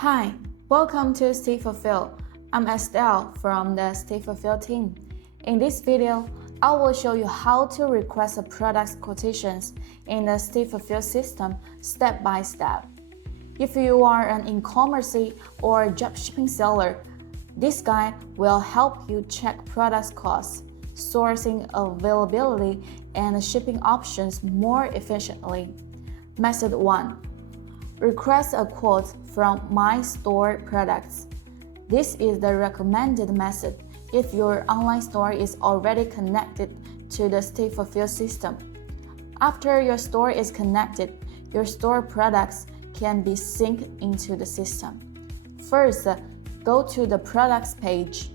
Hi, welcome to STFULFILL. I'm Estelle from the STFULFILL team. In this video, I will show you how to request a product's quotations in the STFULFILL system step by step. If you are an e-commerce or dropshipping seller, this guide will help you check products costs, sourcing availability, and shipping options more efficiently. Method 1. Request a quote from My Store products. This is the recommended method if your online store is already connected to the STFULFILL system. After your store is connected, your store products can be synced into the system. First, go to the products page.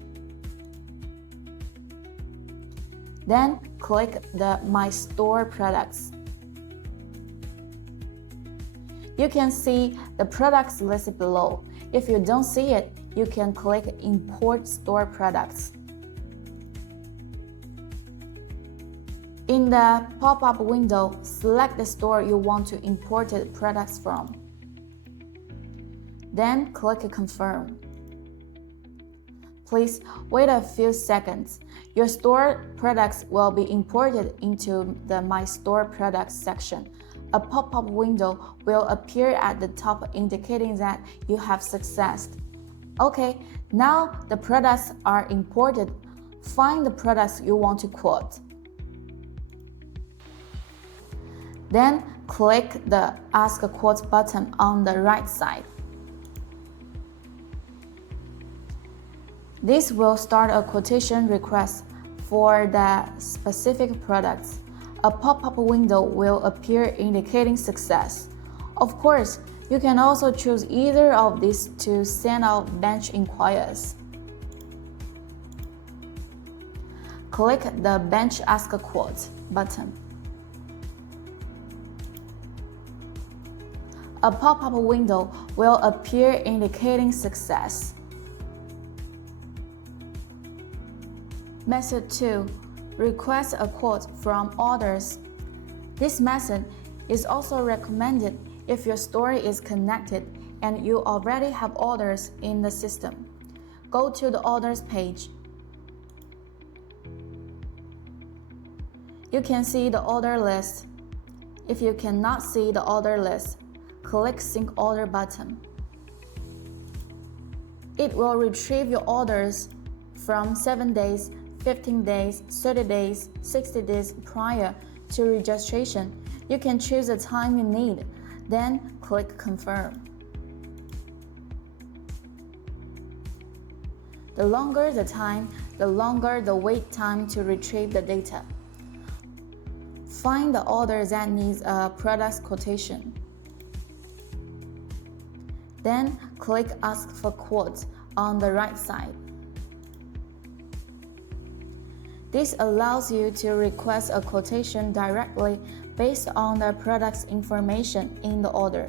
Then click the My Store products. You can see the products listed below. If you don't see it, you can click Import Store Products. In the pop-up window, select the store you want to import the products from. Then click Confirm. Please wait a few seconds. Your store products will be imported into the My Store Products section. A pop-up window will appear at the top indicating that you have successed. Okay, now the products are imported. Find the products you want to quote. Then click the Ask a Quote button on the right side. This will start a quotation request for the specific products. A pop-up window will appear indicating success. Of course, you can also choose either of these to send out bench inquiries. Click the Bench Ask a Quote button. A pop-up window will appear indicating success. Method 2. Request a quote from orders. This method is also recommended if your store is connected and you already have orders in the system. Go to the orders page. You can see the order list. If you cannot see the order list, click Sync Order button. It will retrieve your orders from 7 days, 15 days, 30 days, 60 days prior to registration. You can choose the time you need, then click Confirm. The longer the time, the longer the wait time to retrieve the data. Find the order that needs a product quotation. Then click Ask for Quote on the right side. This allows you to request a quotation directly based on the product's information in the order.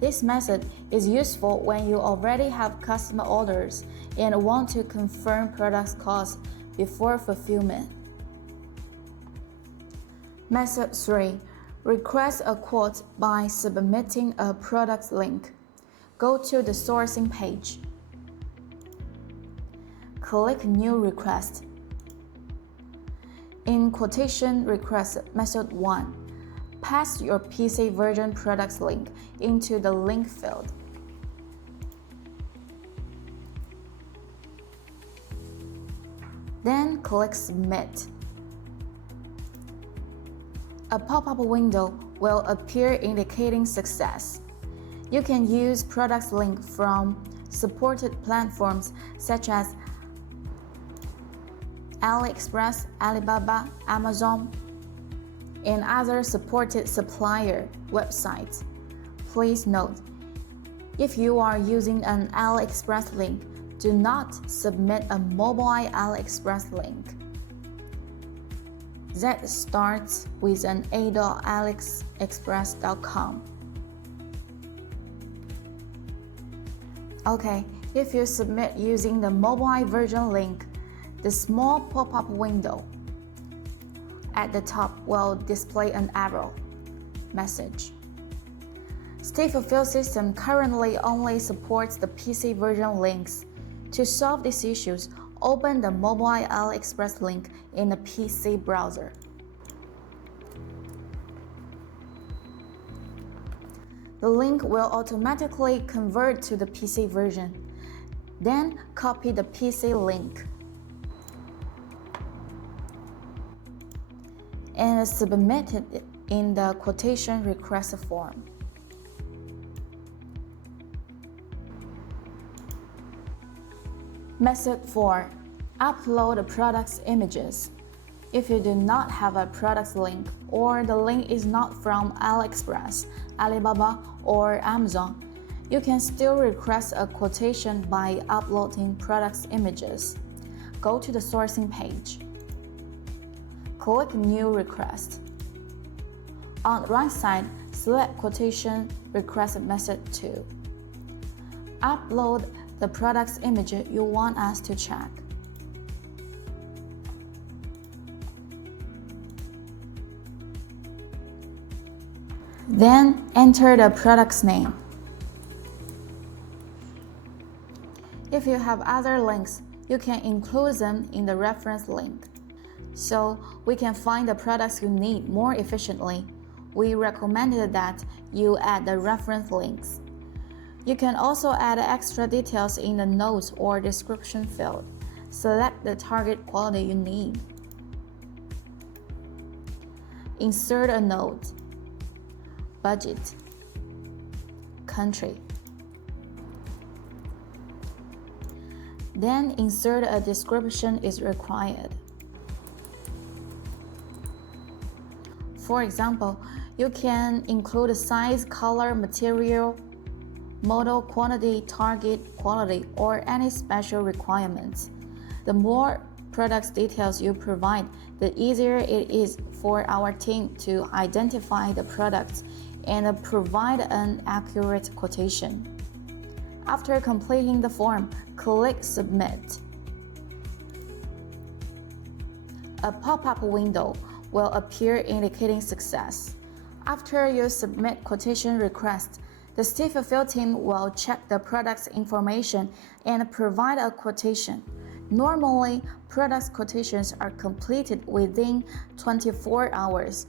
This method is useful when you already have customer orders and want to confirm product costs before fulfillment. Method 3. Request a quote by submitting a product link. Go to the sourcing page. Click New Request. In Quotation Request Method 1, pass your PC version products link into the link field. Then click Submit. A pop-up window will appear indicating success. You can use products link from supported platforms such as AliExpress, Alibaba, Amazon, and other supported supplier websites. Please note, if you are using an AliExpress link, do not submit a mobile AliExpress link that starts with an a.aliexpress.com. Okay, if you submit using the mobile version link, the small pop-up window at the top will display an arrow message. STFULFILL system currently only supports the PC version links. To solve these issues, open the mobile AliExpress link in the PC browser. The link will automatically convert to the PC version. Then copy the PC link and submit it in the quotation request form. Method 4. Upload the product's images. If you do not have a product link or the link is not from AliExpress, Alibaba, or Amazon, you can still request a quotation by uploading products images. Go to the sourcing page. Click New Request. On the right side, select Quotation Request Method 2. Upload the product's image you want us to check. Then enter the product's name. If you have other links, you can include them in the reference link. So we can find the products you need more efficiently. We recommended that you add the reference links. You can also add extra details in the notes or description field. Select the target quality you need. Insert a note. Budget. Country. Then insert a description is required. For example, you can include size, color, material, model, quantity, target, quality, or any special requirements. The more product details you provide, the easier it is for our team to identify the products and provide an accurate quotation. After completing the form, click Submit. A pop-up window will appear indicating success. After you submit quotation request, the STFULFILL team will check the product's information and provide a quotation. Normally, product quotations are completed within 24 hours.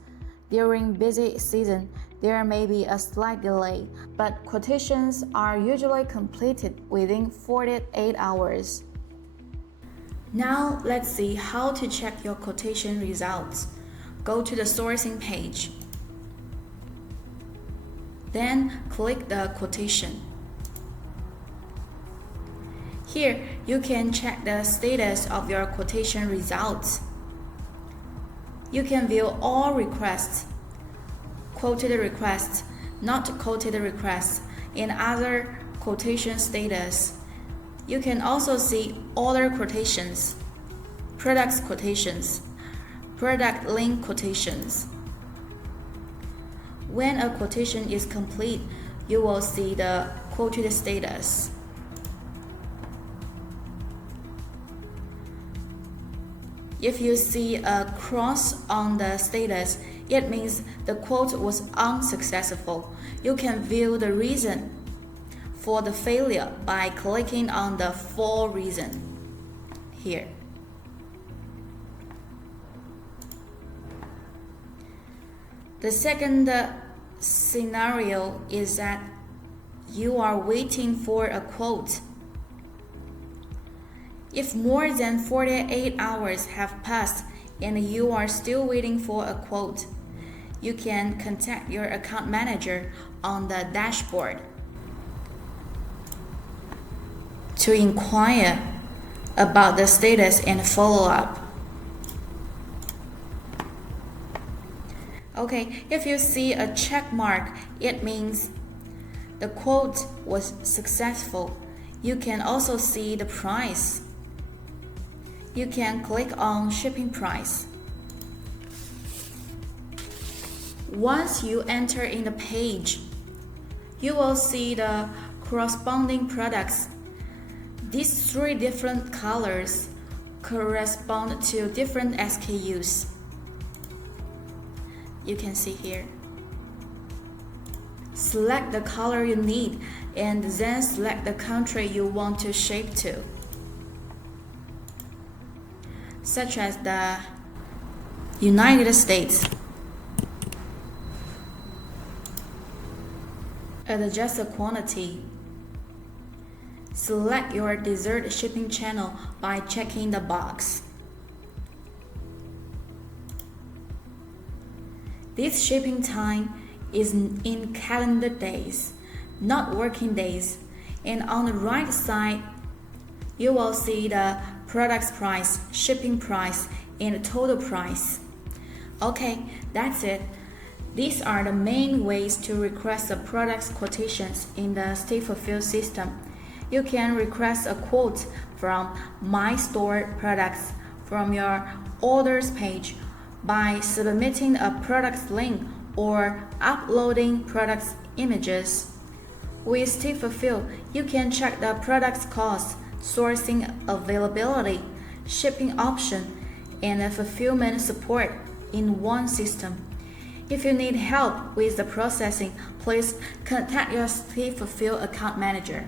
During busy season, there may be a slight delay, but quotations are usually completed within 48 hours. Now let's see how to check your quotation results. Go to the sourcing page. Then click the quotation. Here, you can check the status of your quotation results. You can view all requests, quoted requests, not quoted requests, and other quotation status. You can also see order quotations, products quotations, product link quotations. When a quotation is complete, you will see the quoted status. If you see a cross on the status, it means the quote was unsuccessful. You can view the reason for the failure by clicking on the full reason here. The second scenario is that you are waiting for a quote. If more than 48 hours have passed and you are still waiting for a quote, you can contact your account manager on the dashboard to inquire about the status and follow up. Okay, if you see a check mark, it means the quote was successful. You can also see the price. You can click on shipping price. Once you enter in the page, you will see the corresponding products. These 3 different colors correspond to different SKUs. You can see here. Select the color you need and then select the country you want to ship to, such as the United States. Adjust the quantity. Select your desired shipping channel by checking the box. This shipping time is in calendar days, not working days, and on the right side, you will see the product's price, shipping price, and total price. Okay, that's it. These are the main ways to request the product's quotations in the STFULFILL system. You can request a quote from My Store Products from your orders page by submitting a product's link or uploading product's images. With STFULFILL, you can check the product's cost, sourcing availability, shipping option, and fulfillment support in one system. If you need help with the processing, please contact your STFULFILL account manager.